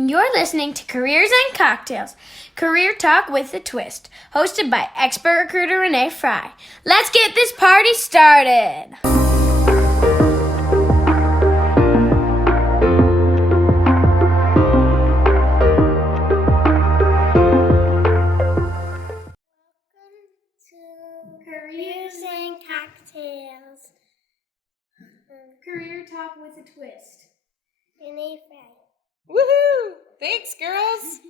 You're listening to Careers and Cocktails, Career Talk with a Twist, hosted by expert recruiter Renee Frey. Let's get this party started. Careers and Cocktails. Career Talk with a Twist. Renee Frey. Woohoo! Thanks, girls.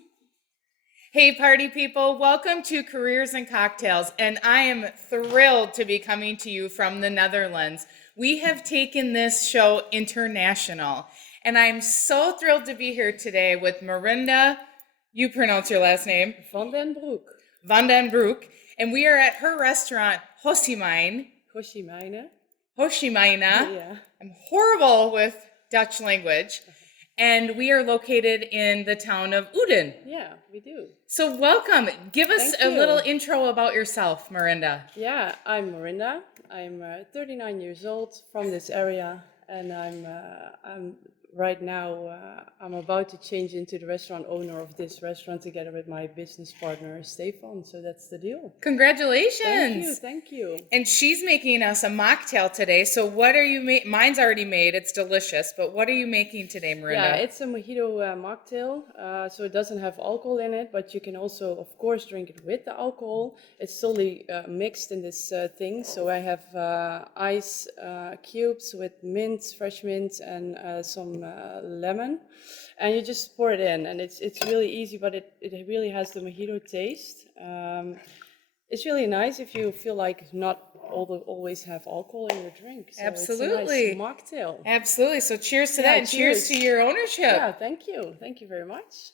Hey, party people. Welcome to Careers and Cocktails, and I am thrilled to be coming to you from the Netherlands. We have taken this show international, and I'm so thrilled to be here today with Marinda. You pronounce your last name? Van den Broek. Van den Broek. And we are at her restaurant, Gossimijne. Gossimijne. Gossimijne. Yeah. I'm horrible with Dutch language. And we are located in the town of Uden. Yeah, we do. So welcome. Give us Thank a you. little intro about yourself, Marinda. Yeah, I'm Marinda. I'm 39 years old from this area, and I'm right now I'm about to change into the restaurant owner of this restaurant together with my business partner Stefan. So that's the deal. Congratulations. Thank you. And she's making us a mocktail today. So what are you making? Mine's already made. It's delicious. But what are you making today, Marinda? Yeah, it's a Mojito Mocktail. So it doesn't have alcohol in it, but you can also, of course, drink it with the alcohol. It's solely mixed in this thing. So I have ice cubes with mint, fresh mint, and some lemon. And you just pour it in, and it's really easy, but it really has the mojito taste. It's really nice if you feel like not always have alcohol in your drink. So Absolutely. It's a nice mocktail. Absolutely. So cheers to that, and cheers to your ownership. Yeah, thank you. Thank you very much.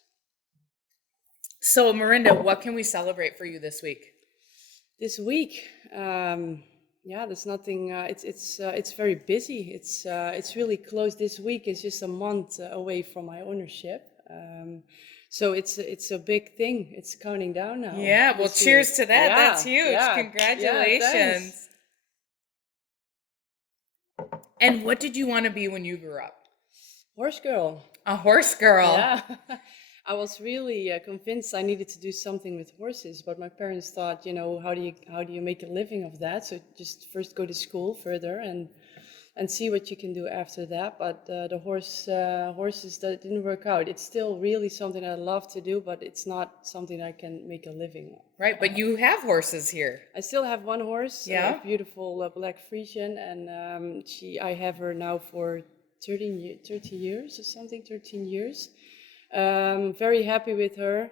So Marinda, what can we celebrate for you this week? This week, there's nothing. It's very busy. It's really close. This week is just a month away from my ownership. So it's a big thing. It's counting down now. Yeah, well, cheers to that. Yeah, That's huge. yeah, Congratulations. And what did you want to be when you grew up? Horse girl. A horse girl. Yeah. I was really convinced I needed to do something with horses, but my parents thought, how do you make a living of that? So just first go to school further and see what you can do after that. But the horses, that didn't work out. It's still really something I love to do, but it's not something I can make a living of. Right, but you have horses here. I still have one horse, yeah, a beautiful black Friesian, and I have her now for 30 years or something, 13 years. Very happy with her,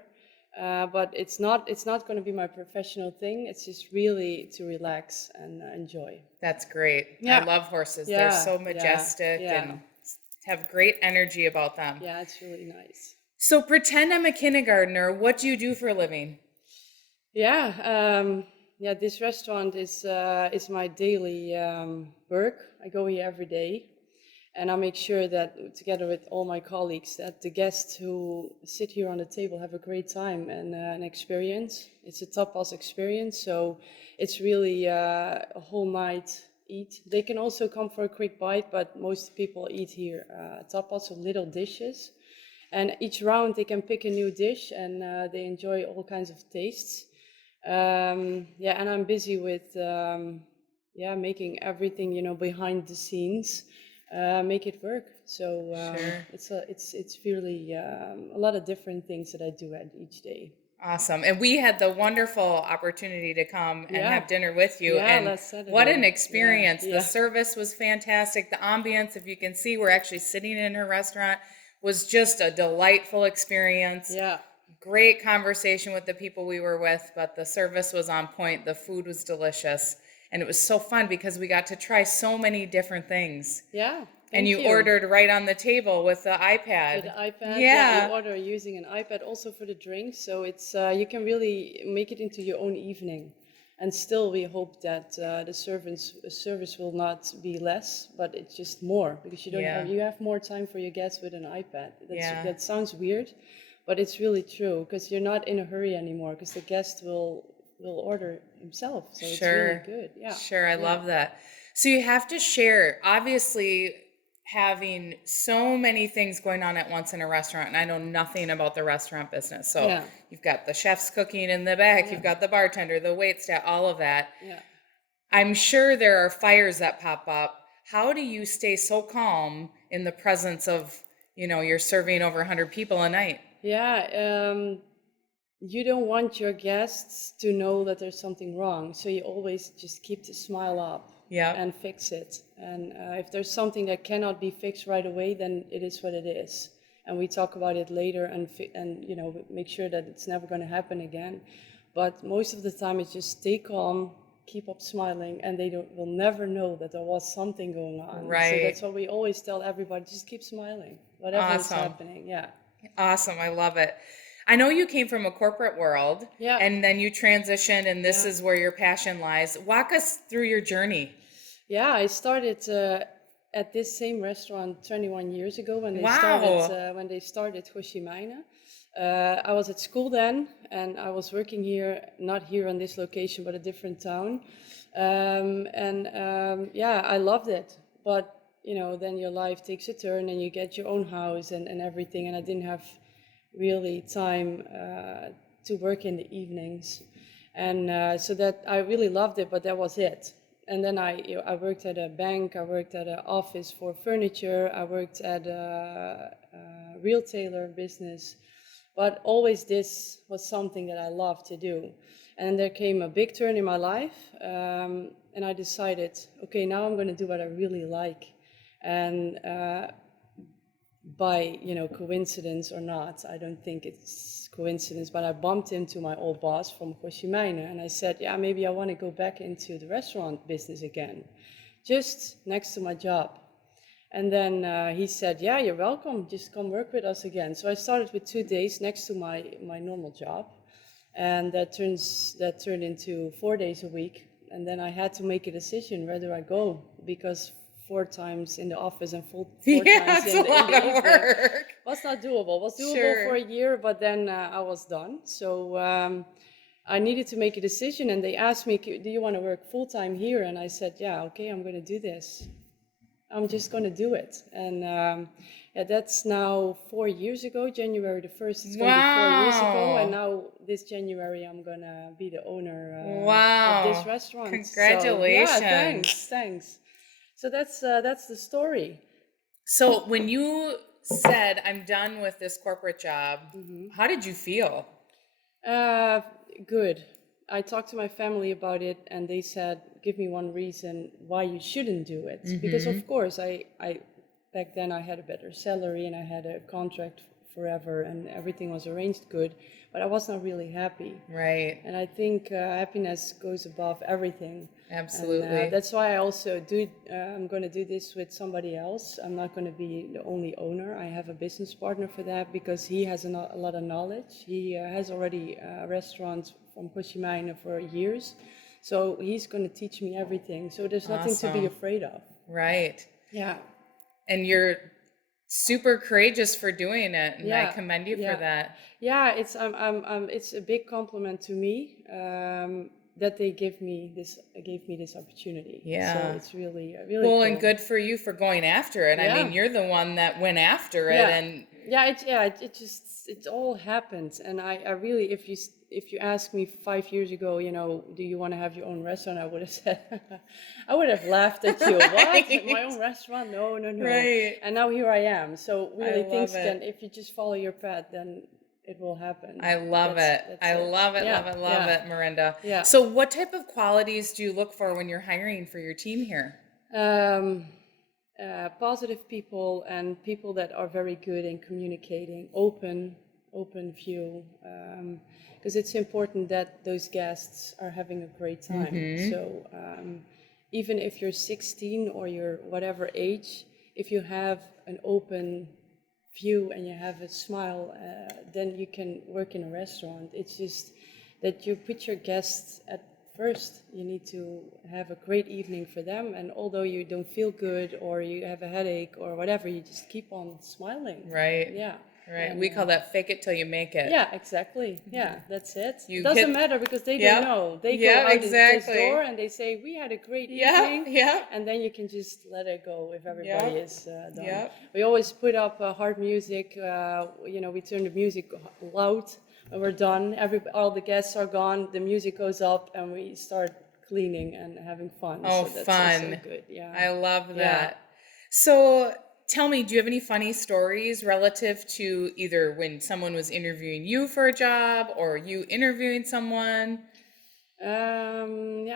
but it's not going to be my professional thing. It's just really to relax and enjoy. That's great. Yeah. I love horses. Yeah. They're so majestic and have great energy about them. Yeah, it's really nice. So pretend I'm a kindergartner. What do you do for a living? This restaurant is my daily work. I go here every day. And I make sure that together with all my colleagues that the guests who sit here on the table have a great time and an experience. It's a tapas experience, so it's really a whole night eat. They can also come for a quick bite, but most people eat here tapas, so little dishes. And each round they can pick a new dish and they enjoy all kinds of tastes. And I'm busy with making everything, behind the scenes. Make it work. So sure. It's really a lot of different things that I do at each day. Awesome. And we had the wonderful opportunity to come and have dinner with you. Yeah, and last Saturday. What an experience. Yeah. The service was fantastic. The ambience, if you can see, we're actually sitting in her restaurant, was just a delightful experience. Yeah. Great conversation with the people we were with, but the service was on point. The food was delicious. And it was so fun because we got to try so many different things. Yeah. And you ordered right on the table with the iPad. With the iPad. Yeah. You order using an iPad also for the drinks. So it's you can really make it into your own evening. And still we hope that the service will not be less, but it's just more because you have more time for your guests with an iPad. That sounds weird, but it's really true because you're not in a hurry anymore because the guest will order himself. So it's really good. Yeah. Sure. I love that. So you have to share, obviously, having so many things going on at once in a restaurant, and I know nothing about the restaurant business. So Yeah. you've got the chefs cooking in the back, Yeah. you've got the bartender, the wait staff, all of that. Yeah. I'm sure there are fires that pop up. How do you stay so calm in the presence of, you're serving over 100 people a night? Yeah, you don't want your guests to know that there's something wrong, so you always just keep the smile up Yep. and fix it. And if there's something that cannot be fixed right away, then it is what it is. And we talk about it later and make sure that it's never going to happen again. But most of the time, it's just stay calm, keep up smiling, and will never know that there was something going on. Right. So that's what we always tell everybody: just keep smiling, whatever is Awesome. happening. Yeah. Awesome. I love it. I know you came from a corporate world, Yeah. and then you transitioned, and this Yeah. is where your passion lies. Walk us through your journey. Yeah, I started at this same restaurant 21 years ago when they Wow. started Gossimijne-Uden. I was at school then, and I was working here, not here on this location, but a different town. Yeah, I loved it. But then your life takes a turn, and you get your own house and everything. And I didn't have really time to work in the evenings, and so that I really loved it. But that was it. And then I worked at a bank, I worked at an office for furniture, I worked at a retailer business, but always this was something that I loved to do. And there came a big turn in my life, and I decided, okay, now I'm going to do what I really like. And by coincidence or not, I don't think it's coincidence, but I bumped into my old boss from Gossimijne, and I said, yeah, maybe I want to go back into the restaurant business again, just next to my job. And then he said, yeah, you're welcome, just come work with us again. So I started with 2 days next to my normal job, and that turned into 4 days a week. And then I had to make a decision, where do I go? Because 4 times in the office and four times in the evening was not doable. Was doable for a year, but then I was done. So I needed to make a decision, and they asked me, do you want to work full-time here? And I said, yeah, okay, I'm going to do this. I'm just going to do it. And yeah, that's now 4 years ago. January the 1st, it's going to be 4 years ago. And now this January, I'm going to be the owner of this restaurant. Congratulations. So, yeah, thanks. So that's the story. So when you said, I'm done with this corporate job, how did you feel? Good. I talked to my family about it, and they said, give me one reason why you shouldn't do it. Because of course, I back then I had a better salary and I had a contract forever and everything was arranged good, but I was not really happy. Right. And I think happiness goes above everything. Absolutely. And, that's why I also I'm going to do this with somebody else. I'm not going to be the only owner. I have a business partner for that because he has a lot of knowledge. He has already a restaurant from Gossimijne for years. So he's going to teach me everything. So there's nothing to be afraid of. Right. Yeah. And you're super courageous for doing it, and I commend you for that. Yeah, it's a big compliment to me that they gave me this opportunity. Yeah. So it's really well, cool. And good for you for going after it. Yeah. I mean, you're the one that went after it, and it all happened. And I really, if you asked me 5 years ago, do you want to have your own restaurant? I would have said, I would have laughed at you. What? My own restaurant? No. Right. And now here I am. So really things can, if you just follow your path, then it will happen. I love it. I love it, love it, Marinda. Yeah. So what type of qualities do you look for when you're hiring for your team here? Positive people and people that are very good in communicating, open view, because it's important that those guests are having a great time. So even if you're 16 or you're whatever age, if you have an open view and you have a smile, then you can work in a restaurant. It's just that you put your guests at first. You need to have a great evening for them, and although you don't feel good or you have a headache or whatever, you just keep on smiling. Right. Yeah. Right. And, We call that fake it till you make it. yeah, exactly. Yeah, that's it. You It doesn't hit- matter because they Yep. don't know. They go Yep, out exactly. this door and they say, we had a great Yeah, evening. yeah. And then you can just let it go if everybody Yep. is done. Yep. We always put up hard music. We turn the music loud when we're done. All the guests are gone. The music goes up and we start cleaning and having fun. Oh, so that's fun. also good. Yeah. I love Yeah. that. So tell me, do you have any funny stories relative to either when someone was interviewing you for a job or you interviewing someone? Yeah,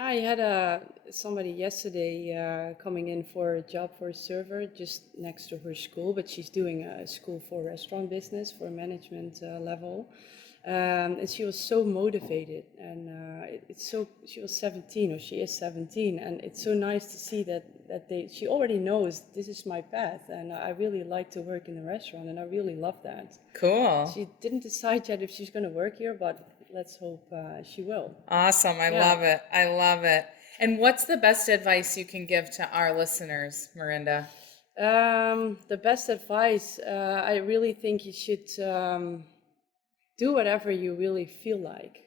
I had somebody yesterday coming in for a job for a server just next to her school, but she's doing a school for restaurant business for management level. And she was so motivated, and she was 17, or she is 17, and it's so nice to see that she already knows this is my path, and I really like to work in a restaurant, and I really love that. Cool. She didn't decide yet if she's going to work here, but let's hope she will. Awesome. I love it. I love it. And what's the best advice you can give to our listeners, Marinda? The best advice, I really think you should do whatever you really feel like.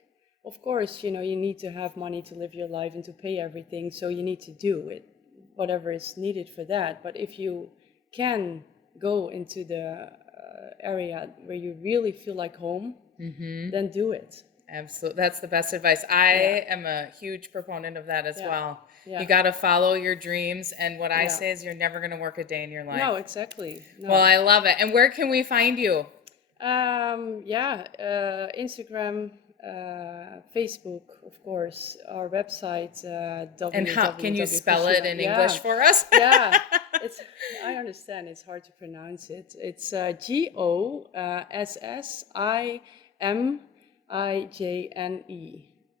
Of course, you need to have money to live your life and to pay everything, so you need to do it, whatever is needed for that. But if you can go into the area where you really feel like home, then do it. Absolutely. That's the best advice. I am a huge proponent of that as well. Yeah. You got to follow your dreams. And what I Yeah. say is you're never going to work a day in your life. No, exactly. No. Well, I love it. And where can we find you? Instagram, Facebook, of course, our website, And how can you spell it in English for us? Yeah, I understand it's hard to pronounce it. It's Gossimijne.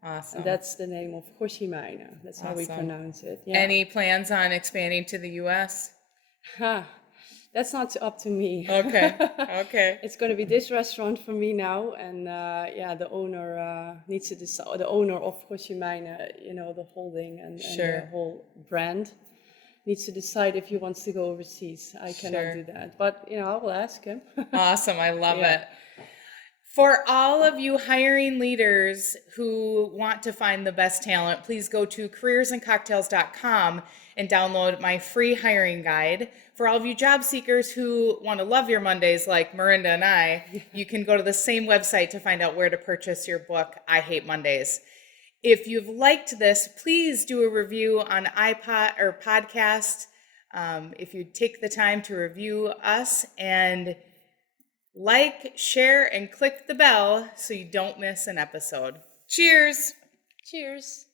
Awesome. And that's the name of Gossimijne. That's how we pronounce it. Yeah. Any plans on expanding to the U.S.? That's not up to me. Okay. Okay. It's going to be this restaurant for me now, and the owner needs to decide. The owner of Gossimijne, the holding and the whole brand, needs to decide if he wants to go overseas. I cannot do that, but I will ask him. Awesome. I love it. For all of you hiring leaders who want to find the best talent, please go to careersandcocktails.com and download my free hiring guide. For all of you job seekers who want to love your Mondays like Marinda and I, you can go to the same website to find out where to purchase your book, I Hate Mondays. If you've liked this, please do a review on iPod or podcast. If you take the time to review us, and like, share, and click the bell so you don't miss an episode. Cheers! Cheers!